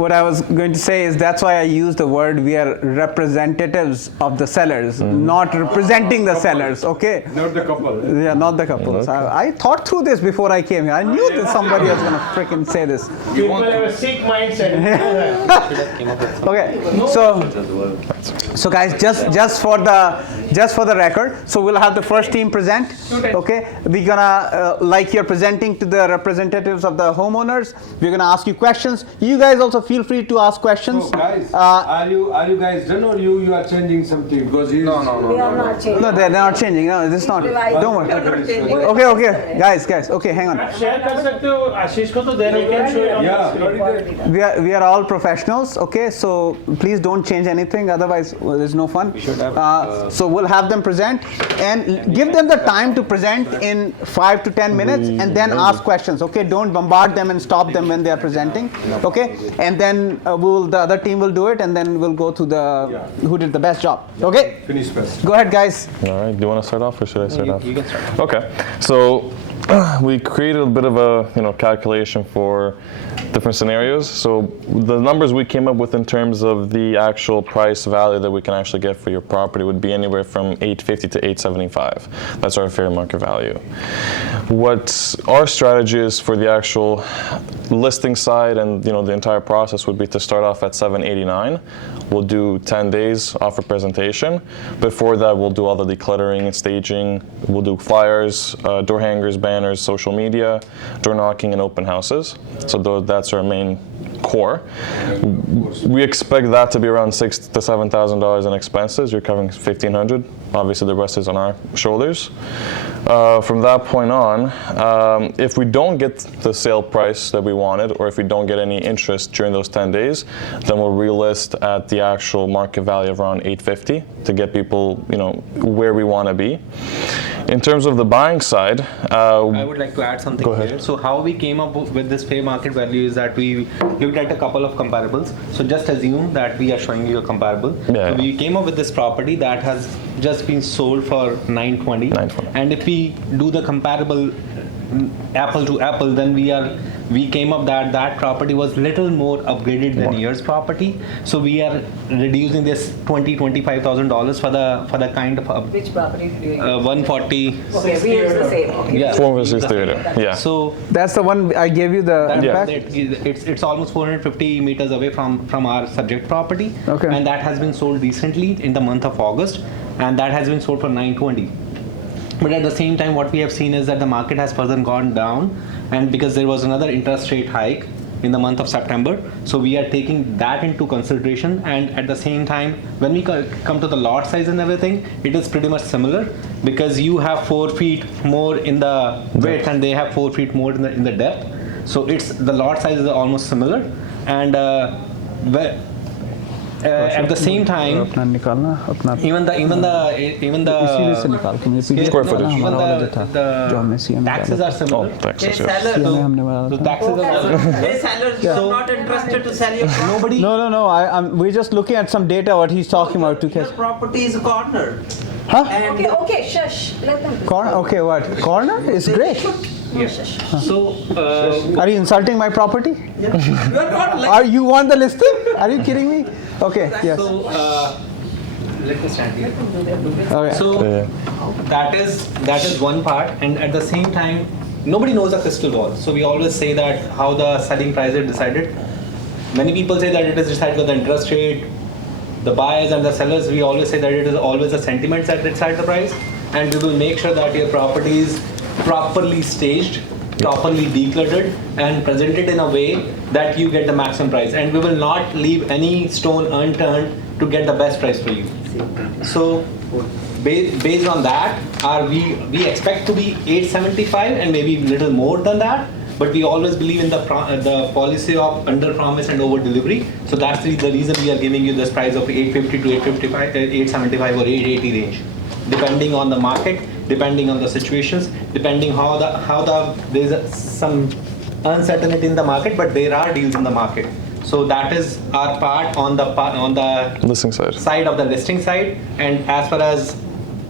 What I was going to say is that's why I use the word we are representatives of the sellers, not representing the sellers, okay? Not the couple. Yeah, not the couples. Okay. I thought through this before I came here. I knew that somebody was going to freaking say this. People have a sick mindset. Okay, so guys, just for the record, so we'll have the first team present. Okay, we're gonna like you're presenting to the representatives of the homeowners. We're gonna ask you questions. You guys also feel free to ask questions. So guys, are you guys done, or you are changing something? Because We are not changing. No, they're not changing. No, it's not. Don't worry. Okay, guys. Okay, hang on. Share कर सकते हो आशीष को तो then you can show it on the screen. We are all professionals, okay? So please don't change anything, otherwise there's no fun. So we'll have them present and give them the time to present in 5 to 10 minutes, and then ask questions, okay? Don't bombard them and stop them when they are presenting, okay? And then the other team will do it, and then we'll go to the who did the best job, okay? Finish first. Go ahead, guys. All right. Do you want to start off, or should I start off? You can start. Okay. So we created a bit of a calculation for different scenarios. So the numbers we came up with in terms of the actual price value that we can actually get for your property would be anywhere from $850 to $875. That's our fair market value. What our strategy is for the actual listing side and the entire process would be to start off at $789. We'll do 10 days offer presentation. Before that, we'll do all the decluttering and staging. We'll do flyers, door hangers, banners, social media, door knocking, and open houses. So that's our main core. We expect that to be around $6,000 to $7,000 in expenses. You're covering $1,500. Obviously, the rest is on our shoulders. From that point on, if we don't get the sale price that we wanted, or if we don't get any interest during those 10 days, then we'll relist at the actual market value of around $850 to get people, where we want to be. In terms of the buying side, I would like to add something Go ahead. here. So how we came up with this fair market value is that we looked at a couple of comparables. So just assume that we are showing you a comparable. Yeah. So we came up with this property that has just been sold for $920. And if we do the comparable apple to apple, then we came up that property was little more upgraded than yours property. So we are reducing this $25,000 for the kind of Which property do you use? 140. Okay, we use the same. Okay. Yeah. 416 theater. Yeah. So That's the one I gave you the impact. it's almost 450 meters away from our subject property. Okay. And that has been sold recently in the month of August, and that has been sold for $920. But at the same time, what we have seen is that the market has further gone down, and because there was another interest rate hike in the month of September, so we are taking that into consideration. And at the same time, when we come to the lot size and everything, it is pretty much similar, because you have 4 feet more in the width and they have 4 feet more in the depth. So the lot size is almost similar, and at the same time, अपना निकालना अपना even इसीलिए से निकाल के मुझे PDF Square footage. हमारा वाला जो था जो हमने CM taxes are similar. Oh, taxes, yes. CM में हमने वाला So था taxes are Hey, sellers, you are not interested to sell your property. nobody. No, we're just looking at some data what he's talking about to Your property is a corner. Huh? And Okay, shush. Let them. Corner? Okay, what? Corner is great. Shush. So Are you insulting my property? you are not like You want the listing? Are you kidding me? Okay, yes. so let me stand here. Okay. So that is one part, and at the same time, nobody knows a crystal ball. So we always say that how the selling price is decided. Many people say that it is decided by the interest rate. The buyers and the sellers, we always say that it is always the sentiments that decide the price, and we will make sure that your property is properly staged, properly decluttered, and presented in a way that you get the maximum price. And we will not leave any stone unturned to get the best price for you. So based on that, we expect to be 875 and maybe a little more than that. But we always believe in the policy of under promise and over delivery. So that's the reason we are giving you this price of 850 to 855, 875 or 880 range, depending on the market, depending on the situations, depending how there's some uncertainty in the market, but there are deals in the market. So that is our part on the Listing side. of the listing side. And as far as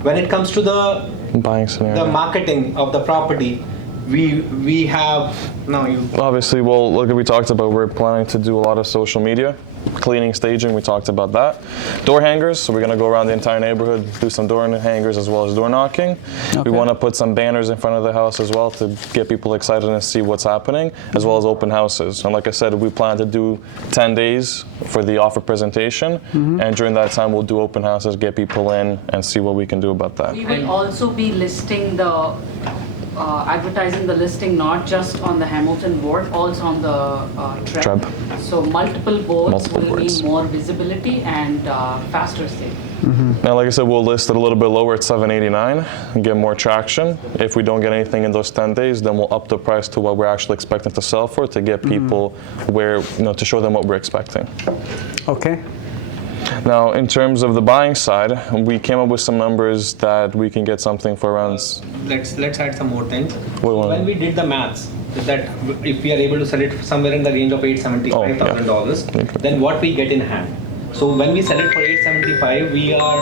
when it comes to the Buying scenario. marketing of the property, we have now you. Obviously, well, like we talked about, we're planning to do a lot of social media, cleaning, staging, we talked about that. Door hangers, so we're gonna go around the entire neighborhood, do some door hangers as well as door knocking. We wanna put some banners in front of the house as well to get people excited and see what's happening, as well as open houses. And like I said, we plan to do 10 days for the offer presentation, and during that time we'll do open houses, get people in, and see what we can do about that. We will also be listing the, advertising the listing not just on the Hamilton board, also on the Treb. So multiple boards will mean more visibility and faster sale. Now, like I said, we'll list it a little bit lower at $789 and get more traction. If we don't get anything in those 10 days, then we'll up the price to what we're actually expecting to sell for to get people where, to show them what we're expecting. Okay. Now, in terms of the buying side, we came up with some numbers that we can get something for around. Let's add some more things. What? When we did the maths, that if we are able to sell it somewhere in the range of $875,000, then what we get in hand. So when we sell it for $875,000, we are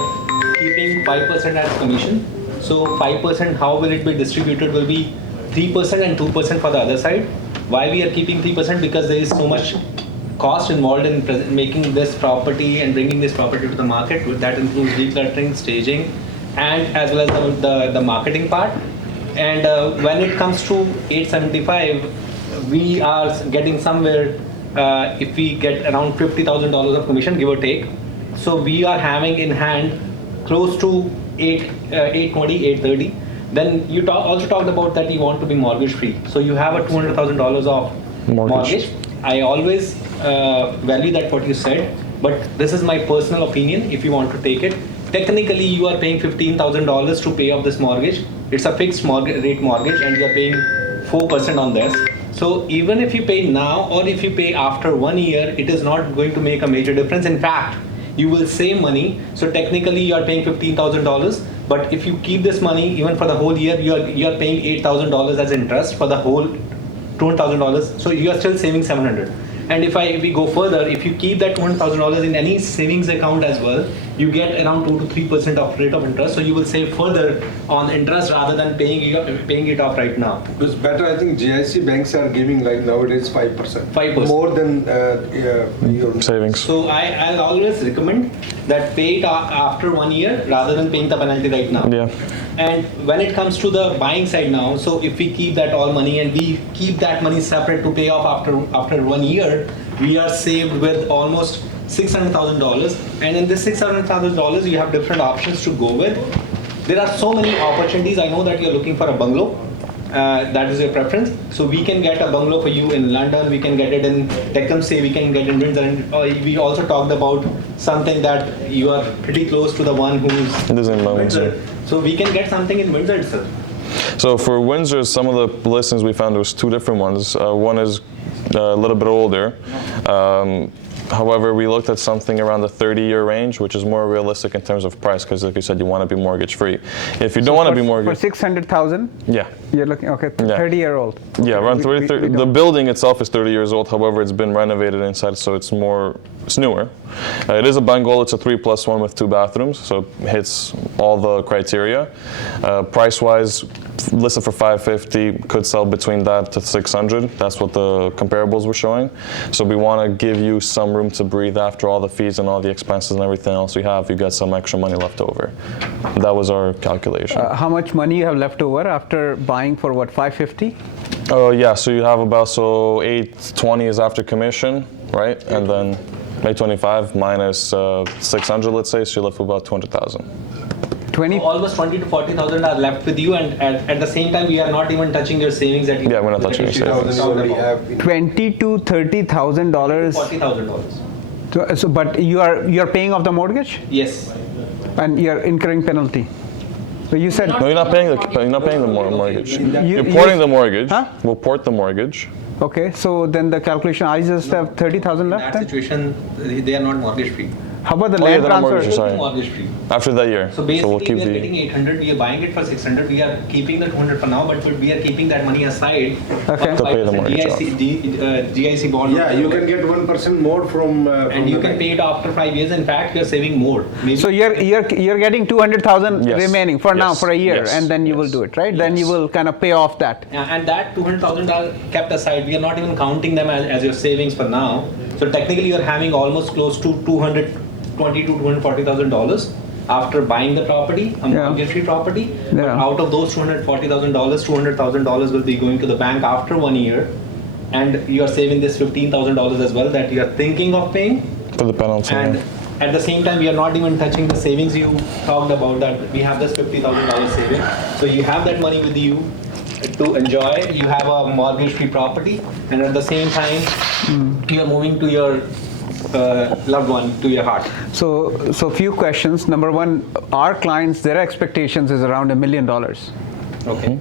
keeping 5% as commission. So 5%, how will it be distributed? Will be 3% and 2% for the other side. Why we are keeping 3%? Because there is so much cost involved in making this property and bringing this property to the market. That includes decluttering, staging, and as well as the marketing part. And when it comes to 875, we are getting somewhere, if we get around $50,000 of commission, give or take. So we are having in hand close to 820, 830. Then you also talked about that you want to be mortgage free. So you have a $200,000 of mortgage. I always value that what you said, but this is my personal opinion. If you want to take it, technically you are paying $15,000 to pay off this mortgage. It's a fixed rate mortgage, and you are paying 4% on this. So even if you pay now or if you pay after 1 year, it is not going to make a major difference. In fact, you will save money. So technically you are paying $15,000, but if you keep this money even for the whole year, you are paying $8,000 as interest for the whole $200,000. So you are still saving $700. And if we go further, if you keep that $200,000 in any savings account as well, you get around 2 to 3% of rate of interest. So you will save further on interest rather than paying it off right now. It's better. I think GIC banks are giving like nowadays 5%. 5%. More than your savings. So I'll always recommend that pay it after 1 year rather than paying the penalty right now. Yeah. And when it comes to the buying side now, so if we keep that all money and we keep that money separate to pay off after 1 year, we are saved with almost $600,000. And in this $600,000, you have different options to go with. There are so many opportunities. I know that you're looking for a bungalow. That is your preference. So we can get a bungalow for you in London. We can get it in Tecumseh. We can get it in Windsor. And we also talked about something that you are pretty close to the one who's It is in Windsor. So we can get something in Windsor itself. So for Windsor, some of the listings we found, there was 2 different ones. One is a little bit older. However, we looked at something around the 30-year range, which is more realistic in terms of price, because like you said, you want to be mortgage free. If you don't want to be mortgage, for 600,000, yeah, you're looking 30-year-old. yeah, around 30. The building itself is 30 years old. However, it's been renovated inside, so it's newer. It is a bungalow. It's a 3+1 with 2 bathrooms, so it hits all the criteria. Price-wise, listed for $550, could sell between that to $600. That's what the comparables were showing. So we want to give you some room to breathe after all the fees and all the expenses and everything else we have. You got some extra money left over. That was our calculation. How much money you have left over after buying for what, $550? Yeah, so you have about, so $820 is after commission, right? And then $825 minus $600, let's say, so you're left with about $200,000. So almost $20,000 to $40,000 are left with you, and at the same time, we are not even touching your savings that you. Yeah, we're not touching your savings. $20,000 to $30,000. $40,000. So, but you are paying off the mortgage, Yes. and you're incurring penalty. So you said No, you're not paying the mortgage. You're porting the mortgage. Huh? We'll port the mortgage. Okay, so then the calculation, I just have $30,000 In left that then? situation, they are not mortgage free. How about the Oh, yeah, land the mortgage, transfer? sorry. Mortgage free. After that year. So basically, we'll keep we are the. getting 800. We are buying it for 600. We are keeping the 200 for now, but we are keeping that money aside. Okay. To pay the 5% mortgage GIC bond. Yeah, you can get 1% more from. And you can pay it after 5 years. In fact, you're saving more. Maybe So you're getting 200,000 Yes. remaining for now Yes. for a year, Yes. and then you will Yes. do it, right? Then you Yes. will kind of pay off that. Yeah, and that 200,000 are kept aside. We are not even counting them as your savings for now. So technically, you're having almost close to $220,000 to $240,000 after buying the property, a Yeah. mortgage-free property. But Yeah. out of those $240,000, $200,000 will be going to the bank after 1 year, and you are saving this $15,000 as well that you are thinking of paying. For the penalty. And yeah. at the same time, we are not even touching the savings you talked about, that we have this $50,000 saving. So you have that money with you to enjoy. You have a mortgage-free property, and at the same time, you are moving to your loved one, to your heart. So few questions. Number one, our clients, their expectations is around $1 million. Okay.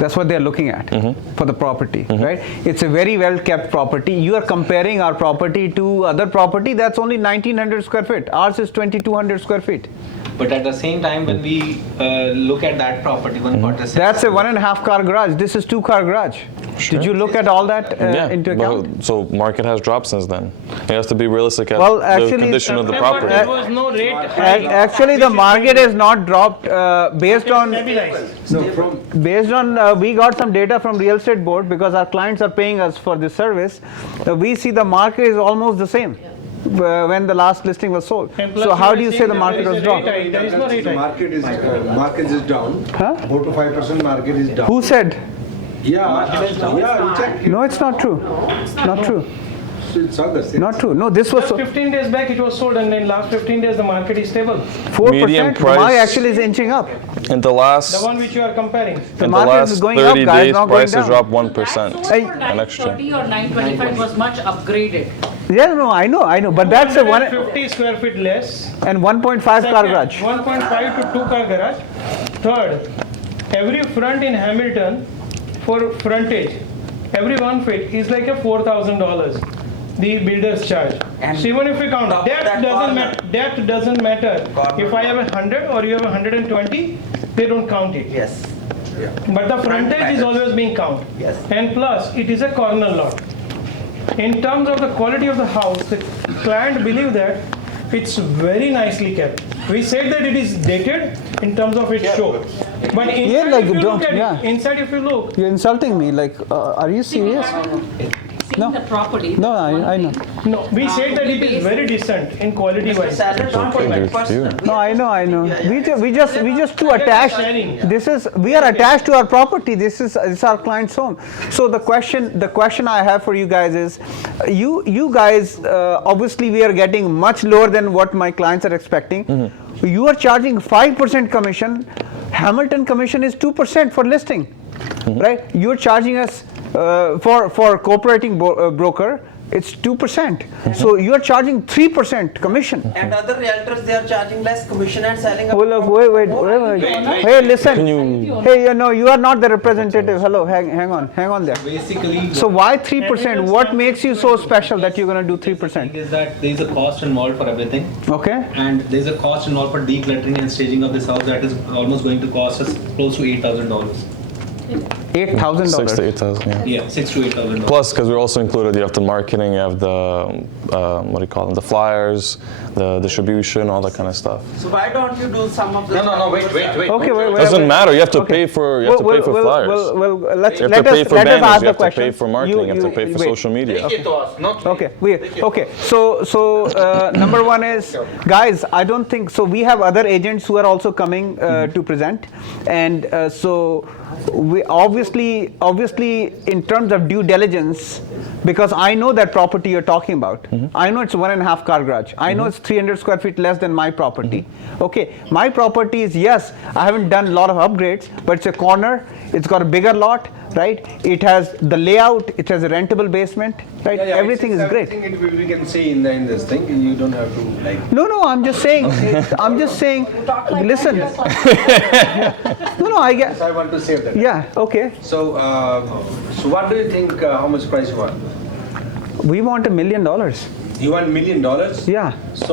That's what they're looking at for the property, right? It's a very well kept property. You are comparing our property to other property that's only 1,900 square feet. Ours is 2,200 square feet. But at the same time, when we look at that property, 146. That's a 1.5 car garage. This is 2 car garage. Sure. Did you look at all that Yeah, into account? but- so market has dropped since then. It has to be realistic at Well, the actually, condition of the September, property. there was no rate hike. Actually, the market has not dropped based on Stabilized. No, from we got some data from real estate board because our clients are paying us for this service. We see the market is almost the same when the last listing was sold. And plus So how were do you saying say the that market there was is a rate dropped? hike. There is no rate the hike. market is down. Huh? 4 to 5% market is down. Who said? Yeah, you check. No, it's not true. Not true. It's August. Not true. No, this was Just 15 days back it was sold, and in last 15 days the market is stable. 4%. Median price- My actually is inching up. In the last, The one which you are comparing. The in the market is last going up, 30 guys, days, not going prices down. dropped That 1%. sold Hey. for An extra. 930 or 925 was much upgraded. Yeah, no, I know. But that's a 150 square feet less. and 1.5 car garage. 1.5 to 2 car garage. Third, every front in Hamilton for frontage, every 1 feet is like a $4,000. The builders charge. And So even if we count, top of depth that doesn't corner. matter. Depth doesn't matter. Corner If I have 100 or you have 120, they don't count it. Yes. But the frontage is matters. always being counted. Yes. And plus, it is a corner lot. In terms of the quality of the house, the client believe that it's very nicely kept. We said that it is dated in terms of its show. But inside, Yeah, like, if you don't- look at yeah. it, inside if you look, You're insulting me. Like, are you serious? Seeing the property. No, I know. no, we said that it is very decent in quality Mr. wise. Salad, don't Okay, take good it personal. view. No, I know. We just too attached. sharing. We are attached to our property. This is our client's home. So the question I have for you guys is, you guys obviously we are getting much lower than what my clients are expecting. You are charging 5% commission. Hamilton commission is 2% for listing, right? You're charging us for cooperating broker. It's 2%. So you are charging 3% commission. And other realtors, they are charging less commission and selling. Well, look, wait. Hey, listen. Can you- Hey, you are not the representative. Hello, hang on there. Basically, So why 3%? What makes you so special that you're going to do 3%? is that there is a cost involved for everything. Okay. And there's a cost involved for decluttering and staging of this house that is almost going to cost us close to $8,000. $8,000. 6 to 8,000, yeah. Yeah, $6,000 to $8,000. Plus, because we also included, you have the marketing, you have the, what do you call them, the flyers, the distribution, all that kind of stuff. So why don't you do some of the? No, wait. Okay, wait. Doesn't matter, you have to Okay. pay for, flyers. Well, let's You have let to pay us for let us banners, ask you the have to question. pay for marketing, you have to pay for wait. social media. Okay. So number one is, guys, I don't think so. We have other agents who are also coming to present, and so we obviously in terms of due diligence, because I know that property you're talking about. I know it's 1.5 car garage. I know it's 300 square feet less than my property. Okay, my property is, yes, I haven't done a lot of upgrades, but it's a corner. It's got a bigger lot, right? It has the layout. It has a rentable basement, right? Everything is great. Everything we can see in this thing. You don't have to like. No, I'm just saying. Listen. No, I get. I want to say that. Yeah. Okay. So what do you think? How much price you want? We want $1 million. You want $1 million? Yeah. So